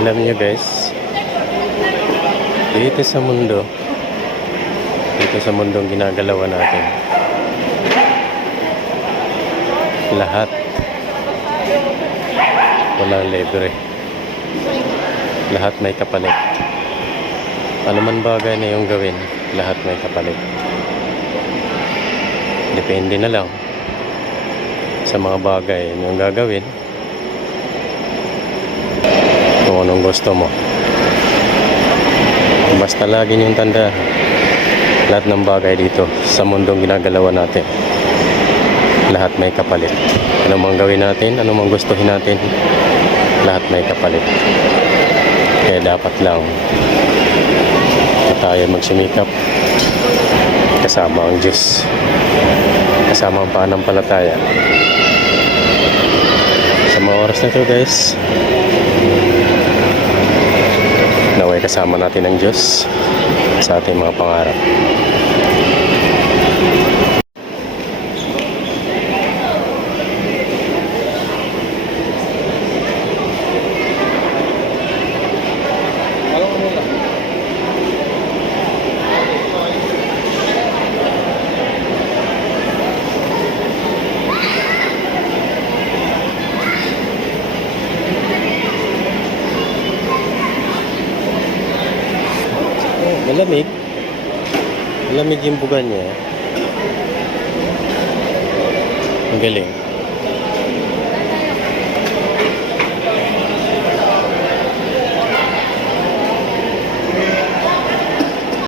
Alam niyo guys, dito sa mundong ginagalawan natin, lahat walang libre, lahat may kapalit. Ano man bagay na yung gawin, lahat may kapalit. Depende na lang sa mga bagay na yung gagawin, kung anong gusto mo. Basta lagi niyong tanda, lahat ng bagay dito sa mundong ginagalawan natin, lahat may kapalit. Ano mang gawin natin, ano mang gustuhin natin, lahat may kapalit. Kaya dapat lang na tayo magsumikap kasama ang Diyos, kasama ang pananampalataya. Sa mga oras na ito guys, naway kasama natin ang Diyos sa ating mga pangarap. Malamig. Malamig yung buga niya. Ang galing.